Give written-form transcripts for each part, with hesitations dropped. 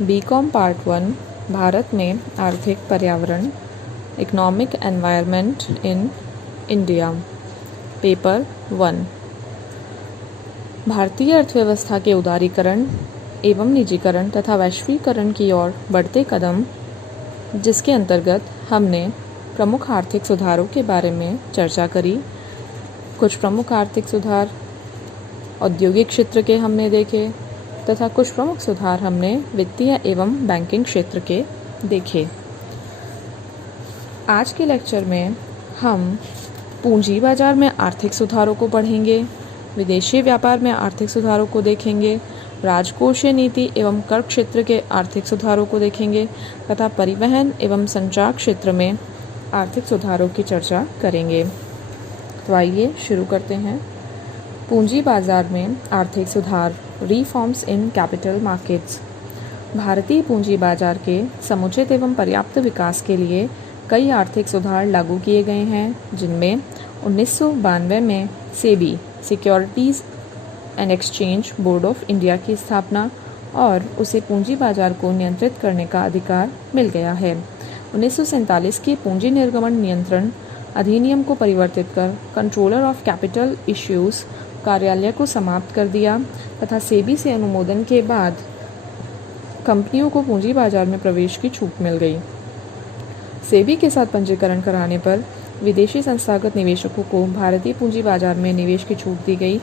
BCom part 1 Bharat में आर्थिक पर्यावरण economic environment in India paper 1। भारतीय अर्थव्यवस्था के उदारीकरण एवं निजीकरण तथा वैश्वीकरण की ओर बढ़ते कदम, जिसके अंतर्गत हमने प्रमुख आर्थिक सुधारों के बारे में चर्चा करी। कुछ प्रमुख आर्थिक सुधार औद्योगिक क्षेत्र के हमने देखे तथा कुछ प्रमुख सुधार हमने वित्तीय एवं बैंकिंग क्षेत्र के देखे। आज के लेक्चर में हम पूंजी बाजार में आर्थिक सुधारों को पढ़ेंगे, विदेशी व्यापार में आर्थिक सुधारों को देखेंगे, राजकोषीय नीति एवं कर क्षेत्र के आर्थिक सुधारों को देखेंगे तथा परिवहन एवं संचार क्षेत्र में आर्थिक सुधारों की चर्चा करेंगे। तो आइए शुरू करते हैं। पूंजी बाजार में आर्थिक सुधार, रिफॉर्म्स इन कैपिटल मार्केट्स। भारतीय पूंजी बाजार के समुचित एवं पर्याप्त विकास के लिए कई आर्थिक सुधार लागू किए गए हैं, जिनमें 1992 में SEBI securities and exchange board of India की स्थापना और उसे पूंजी बाजार को नियंत्रित करने का अधिकार मिल गया है। 1947 के पूंजी निर्गमन नियंत्रण अधिनियम को परिवर्तित कर कंट्रोलर ऑफ कैपिटल इश्यूज कार्यालय को समाप्त कर दिया तथा सेबी से अनुमोदन के बाद कंपनियों को पूंजी बाजार में प्रवेश की छूट मिल गई। सेबी के साथ पंजीकरण कराने पर विदेशी संस्थागत निवेशकों को भारतीय पूंजी बाजार में निवेश की छूट दी गई।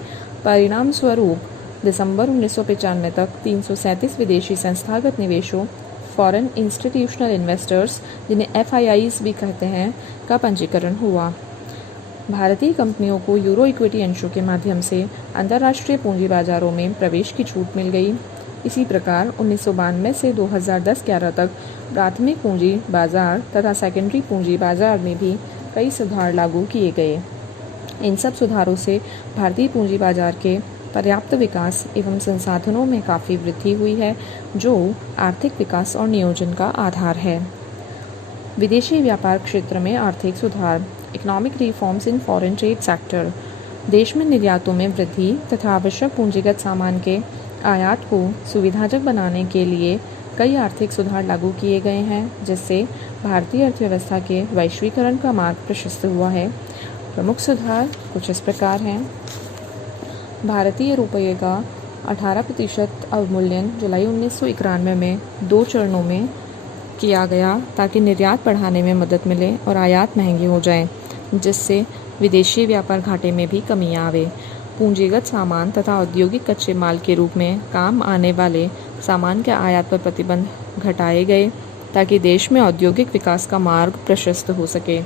परिणाम स्वरूप दिसंबर 1995 तक 337 विदेशी संस्थागत निवेशों, फॉरेन इंस्टीट्यूशनल इन्वेस्टर्स जिन्हें FIIs भी कहते हैं, का पंजीकरण हुआ। भारतीय कंपनियों को यूरो इक्विटी अंशों के माध्यम से अंतर्राष्ट्रीय पूंजी बाजारों में प्रवेश की छूट मिल गई। इसी प्रकार 1992 से 2010-11 तक प्राथमिक पूंजी बाजार तथा सेकेंडरी पूंजी बाजार में भी कई सुधार लागू किए गए। इन सब सुधारों से भारतीय पूंजी बाजार के पर्याप्त विकास एवं संसाधनों में काफ़ी वृद्धि हुई है, जो आर्थिक विकास और नियोजन का आधार है। विदेशी व्यापार क्षेत्र में आर्थिक सुधार, economic reforms in foreign trade sector. देश में निर्यातों में वृद्धि तथा आवश्यक पूंजीगत सामान के आयात को सुविधाजनक बनाने के लिए कई आर्थिक सुधार लागू किए गए हैं, जिससे भारतीय अर्थव्यवस्था के वैश्वीकरण का मार्ग प्रशस्त हुआ है। प्रमुख सुधार कुछ इस प्रकार हैं। भारतीय रुपये का 18% अवमूल्यन जुलाई 1991 में 2 चरणों में किया गया ताकि निर्यात बढ़ाने में मदद मिले और आयात महंगे हो जाएं, जिससे विदेशी व्यापार घाटे में भी कमी आवे। पूंजीगत सामान तथा औद्योगिक कच्चे माल के रूप में काम आने वाले सामान के आयात पर प्रतिबंध घटाए गए ताकि देश में औद्योगिक विकास का मार्ग प्रशस्त हो सके।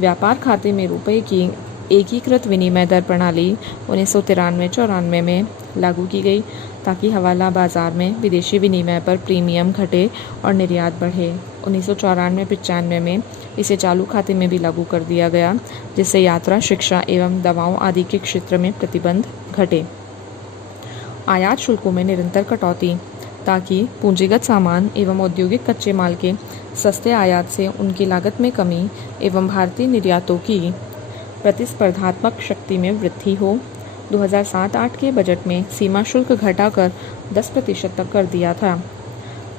व्यापार खाते में रुपये की एकीकृत विनिमय दर प्रणाली 1993-94 में लागू की गई ताकि हवाला बाजार में विदेशी विनिमय पर प्रीमियम घटे और निर्यात बढ़े। 1994-95 में इसे चालू खाते में भी लागू कर दिया गया, जिससे यात्रा, शिक्षा एवं दवाओं आदि के क्षेत्र में प्रतिबंध घटे। आयात शुल्कों में निरंतर कटौती ताकि पूंजीगत सामान एवं औद्योगिक कच्चे माल के सस्ते आयात से उनकी लागत में कमी एवं भारतीय निर्यातों की प्रतिस्पर्धात्मक शक्ति में वृद्धि हो। 2007-08 के बजट में सीमा शुल्क घटाकर 10% तक कर दिया था।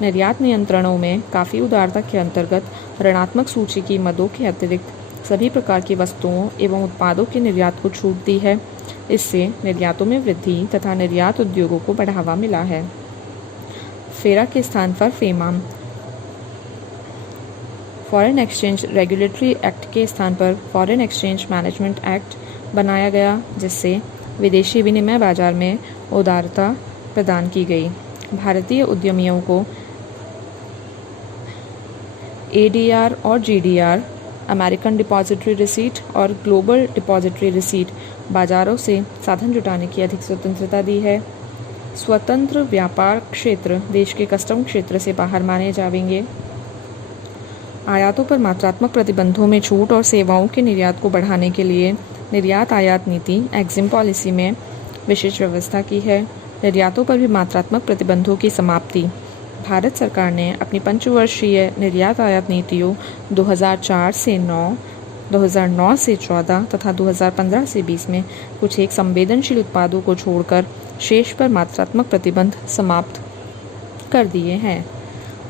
निर्यात नियंत्रणों में काफ़ी उदारता के अंतर्गत ऋणात्मक सूची की मदों के अतिरिक्त सभी प्रकार की वस्तुओं एवं उत्पादों के निर्यात को छूट दी है। इससे निर्यातों में वृद्धि तथा निर्यात उद्योगों को बढ़ावा मिला है। फेरा के स्थान पर FEMA, foreign exchange regulatory act के स्थान पर फॉरेन एक्सचेंज मैनेजमेंट एक्ट बनाया गया, जिससे विदेशी विनिमय बाजार में उदारता प्रदान की गई। भारतीय उद्यमियों को ADR और GDR, अमेरिकन डिपॉजिटरी रिसीट और ग्लोबल डिपॉजिटरी रिसीट बाजारों से साधन जुटाने की अधिक स्वतंत्रता दी है। स्वतंत्र व्यापार क्षेत्र देश के कस्टम क्षेत्र से बाहर माने जाएंगे। आयातों पर मात्रात्मक प्रतिबंधों में छूट और सेवाओं के निर्यात को बढ़ाने के लिए निर्यात आयात नीति एक्जिम पॉलिसी में विशेष व्यवस्था की है। निर्यातों पर भी मात्रात्मक प्रतिबंधों की समाप्ति। भारत सरकार ने अपनी पंचवर्षीय निर्यात आयात नीतियों 2004 से 9, 2009 से 14 तथा 2015 से 20 में कुछ एक संवेदनशील उत्पादों को छोड़कर शेष पर मात्रात्मक प्रतिबंध समाप्त कर दिए हैं।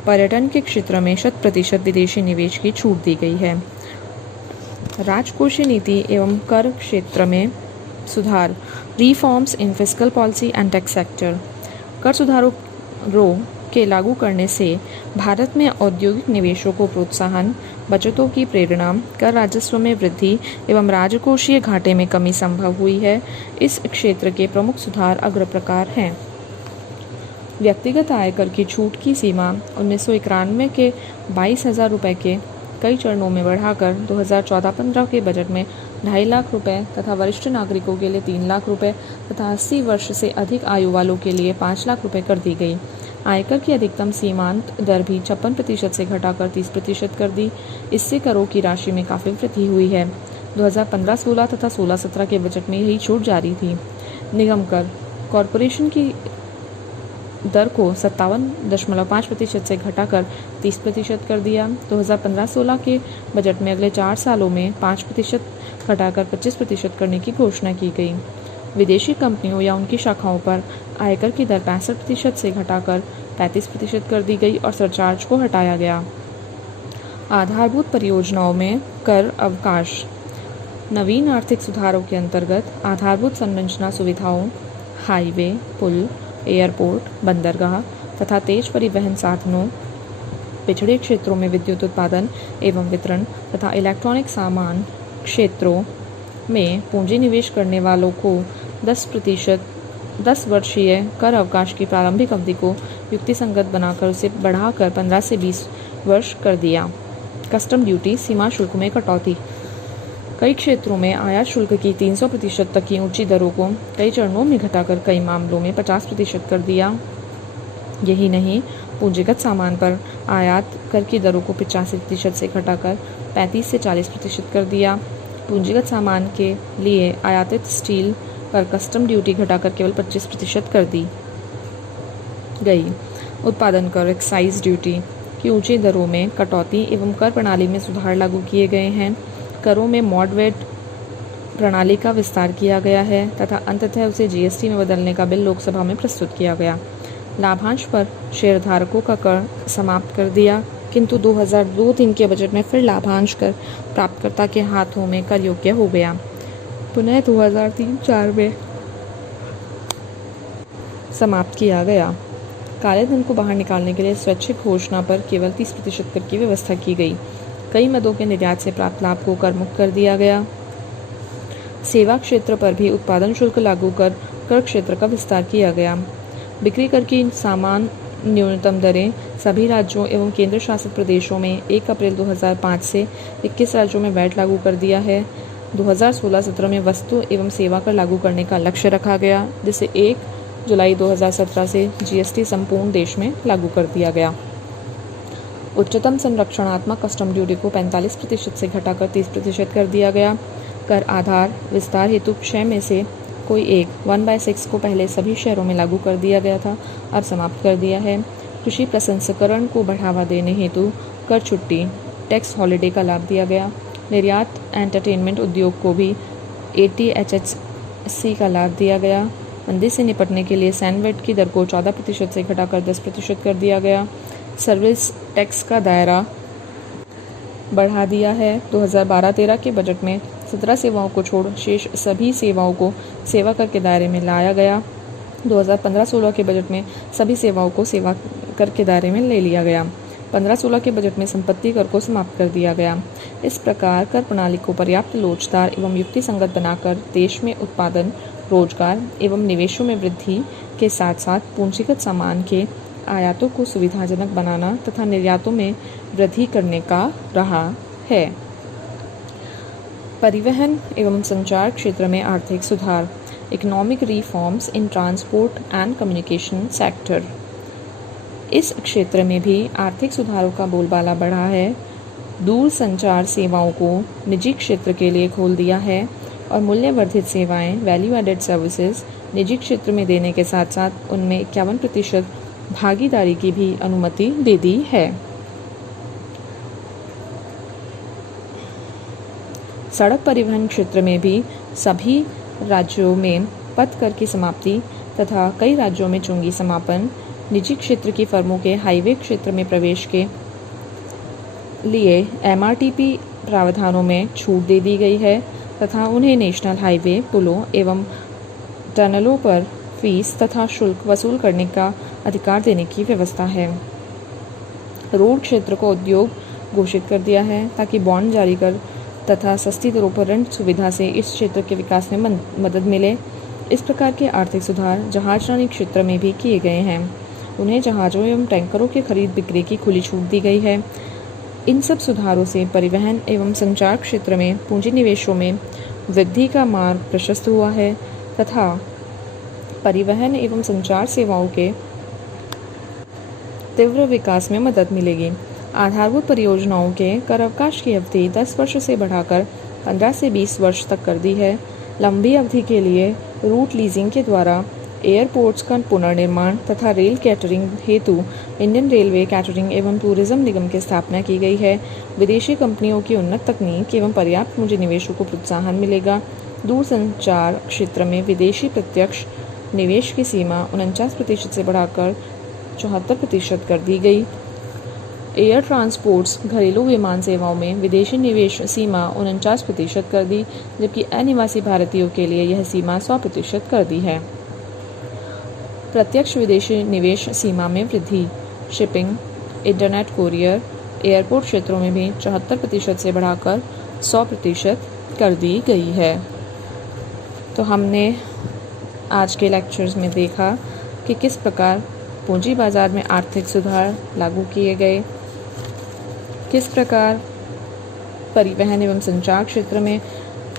पर्यटन के क्षेत्र में 100% विदेशी निवेश की छूट दी गई है। राजकोषीय नीति एवं कर क्षेत्र में सुधार, reforms in fiscal policy and tax sector. कर सुधारों के लागू करने से भारत में औद्योगिक निवेशों को प्रोत्साहन, बचतों की प्रेरणा, कर राजस्व में वृद्धि एवं राजकोषीय घाटे में कमी संभव हुई है। इस क्षेत्र के प्रमुख सुधार अग्र प्रकार हैं। व्यक्तिगत आयकर की छूट की सीमा 1991 के 22,000 रुपये के कई चरणों में बढ़ाकर 2014-15 के बजट में 2.5 लाख रुपए तथा वरिष्ठ नागरिकों के लिए 3 लाख रुपए तथा 80 वर्ष से अधिक आयु वालों के लिए 5 लाख रुपए कर दी गई। आयकर की अधिकतम सीमांत दर भी 56% से घटाकर 30% कर दी। इससे करों की राशि में काफ़ी वृद्धि हुई है। 2015-16 तथा 16-17 के बजट में यही छूट जारी थी। निगम कर, कॉरपोरेशन की दर को 57.5% से घटाकर 30% कर दिया। 2015-16 के बजट में अगले 4 सालों में 5% घटाकर 25% करने की घोषणा की गई। विदेशी कंपनियों या उनकी शाखाओं पर आयकर की दर 65% से घटाकर 35% कर दी गई और सरचार्ज को हटाया गया। आधारभूत परियोजनाओं में कर अवकाश। नवीन आर्थिक सुधारों के अंतर्गत आधारभूत संरचना सुविधाओं, हाईवे, पुल, एयरपोर्ट, बंदरगाह तथा तेज परिवहन साधनों, पिछड़े क्षेत्रों में विद्युत उत्पादन एवं वितरण तथा इलेक्ट्रॉनिक सामान क्षेत्रों में पूंजी निवेश करने वालों को 10 वर्षीय कर अवकाश की प्रारंभिक अवधि को युक्तिसंगत बनाकर उसे बढ़ाकर 15 से 20 वर्ष कर दिया। कस्टम ड्यूटी, सीमा शुल्क में कटौती। कई क्षेत्रों में आयात शुल्क की 300% तक की ऊंची दरों को कई चरणों में घटाकर कई मामलों में 50% कर दिया। यही नहीं, पूंजीगत सामान पर आयात कर की दरों को 85% से घटाकर 35 से 40% कर दिया। पूंजीगत सामान के लिए आयातित स्टील पर कस्टम ड्यूटी घटाकर केवल 25% कर दी गई। उत्पादन कर, एक्साइज ड्यूटी की ऊंची दरों में कटौती एवं कर प्रणाली में सुधार लागू किए गए हैं। करों में मॉडरेट प्रणाली का विस्तार किया गया है तथा अंततः उसे जीएसटी में बदलने का बिल लोकसभा में प्रस्तुत किया गया। लाभांश पर शेयरधारकों का कर समाप्त कर दिया, किंतु 2002-03 के बजट में फिर लाभांश कर प्राप्तकर्ता के हाथों में कर योग्य हो गया। पुनः 2003-04 में समाप्त किया गया। काले धन को बाहर निकालने के लिए स्वैच्छिक घोषणा पर केवल 30% कर की व्यवस्था की गई। कई मदों के निर्यात से प्राप्त लाभ को कर मुक्त कर दिया गया। सेवा क्षेत्र पर भी उत्पादन शुल्क लागू कर कर क्षेत्र का विस्तार किया गया। बिक्री कर की समान न्यूनतम दरें सभी राज्यों एवं केंद्र शासित प्रदेशों में 1 अप्रैल 2005 से 21 राज्यों में वैट लागू कर दिया है। 2016-17 में वस्तु एवं सेवा कर लागू करने का लक्ष्य रखा गया, जिसे 1 जुलाई 2017 से जीएसटी संपूर्ण देश में लागू कर दिया गया। उच्चतम संरक्षणात्मक कस्टम ड्यूटी को 45% से घटाकर 30% कर दिया गया। कर आधार विस्तार हेतु 6 में से कोई एक 1/6 को पहले सभी शहरों में लागू कर दिया गया था, अब समाप्त कर दिया है। कृषि प्रसंस्करण को बढ़ावा देने हेतु कर छुट्टी, टैक्स हॉलिडे का लाभ दिया गया। निर्यात एंटरटेनमेंट उद्योग को भी ATHHC का लाभ दिया गया। मंदी से निपटने के लिए सैनवेट की दर को 14% से घटाकर 10% कर दिया गया। सर्विस टैक्स का दायरा बढ़ा दिया है। 2012-13 के बजट में 17 सेवाओं को छोड़ शेष सभी सेवाओं को सेवा कर के दायरे में लाया गया। 2015-16 के बजट में सभी सेवाओं को सेवा कर के दायरे में ले लिया गया। 15-16 के बजट में संपत्ति कर को समाप्त कर दिया गया। इस प्रकार कर प्रणाली को पर्याप्त लोचदार एवं युक्तिसंगत बनाकर देश में उत्पादन, रोजगार एवं निवेशों में वृद्धि के साथ साथ पूंजीगत सामान के आयातों को सुविधाजनक बनाना तथा निर्यातों में वृद्धि करने का रहा है। परिवहन एवं संचार क्षेत्र में आर्थिक सुधार, economic reforms in transport and communication sector. इस क्षेत्र में भी आर्थिक सुधारों का बोलबाला बढ़ा है। दूर संचार सेवाओं को निजी क्षेत्र के लिए खोल दिया है और मूल्यवर्धित सेवाएं, वैल्यू एडेड सर्विसेज निजी क्षेत्र में देने के साथ साथ उनमें 51% भागीदारी की भी अनुमति दे दी है। सड़क परिवहन क्षेत्र में भी सभी राज्यों में पथ कर की समाप्ति तथा कई राज्यों में चुंगी समापन निजी क्षेत्र की फर्मों के हाईवे क्षेत्र में प्रवेश के लिए MRTP प्रावधानों में छूट दे दी गई है तथा उन्हें नेशनल हाईवे, पुलों एवं टनलों पर फीस तथा शुल्क वसूल करने का अधिकार देने की व्यवस्था है। रोड क्षेत्र को उद्योग घोषित कर दिया है ताकि बॉन्ड जारी कर तथा सस्ती दरों पर ऋण सुविधा से इस क्षेत्र के विकास में मदद मिले। इस प्रकार के आर्थिक सुधार जहाजरानी क्षेत्र में भी किए गए हैं। उन्हें जहाज़ों एवं टैंकरों के खरीद बिक्री की खुली छूट दी गई है। इन सब सुधारों से परिवहन एवं संचार क्षेत्र में पूंजी निवेशों में वृद्धि का मार्ग प्रशस्त हुआ है तथा परिवहन एवं संचार सेवाओं के तीव्र विकास में मदद मिलेगी। आधारभूत परियोजनाओं के कर अवकाश की अवधि 10 वर्ष से बढ़ाकर 15 से 20 वर्ष तक कर दी है। लंबी अवधि के लिए रूट लीजिंग के द्वारा एयरपोर्ट्स का पुनर्निर्माण तथा रेल कैटरिंग हेतु इंडियन रेलवे कैटरिंग एवं टूरिज्म निगम की स्थापना की गई है। विदेशी कंपनियों की उन्नत तकनीक एवं पर्याप्त पूंजी निवेशों को प्रोत्साहन मिलेगा। दूरसंचार क्षेत्र में विदेशी प्रत्यक्ष निवेश की सीमा 49% से बढ़ाकर 74% कर दी गई। एयर ट्रांसपोर्ट्स घरेलू विमान सेवाओं में विदेशी निवेश सीमा 49% कर दी, जबकि अनिवासी भारतीयों के लिए यह सीमा 100% कर दी है। प्रत्यक्ष विदेशी निवेश सीमा में वृद्धि शिपिंग, इंटरनेट कोरियर, एयरपोर्ट क्षेत्रों में भी 74% से बढ़ाकर 100% कर दी गई है। तो हमने आज के लेक्चर्स में देखा कि किस प्रकार पूंजी बाजार में आर्थिक सुधार लागू किए गए, किस प्रकार परिवहन एवं संचार क्षेत्र में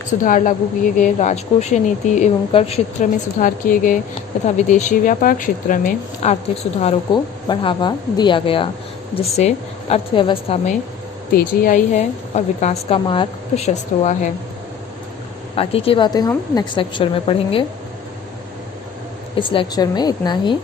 सुधार लागू किए गए, राजकोषीय नीति एवं कर क्षेत्र में सुधार किए गए तथा विदेशी व्यापार क्षेत्र में आर्थिक सुधारों को बढ़ावा दिया गया, जिससे अर्थव्यवस्था में तेजी आई है और विकास का मार्ग प्रशस्त हुआ है। बाकी की बातें हम नेक्स्ट लेक्चर में पढ़ेंगे। इस लेक्चर में इतना ही।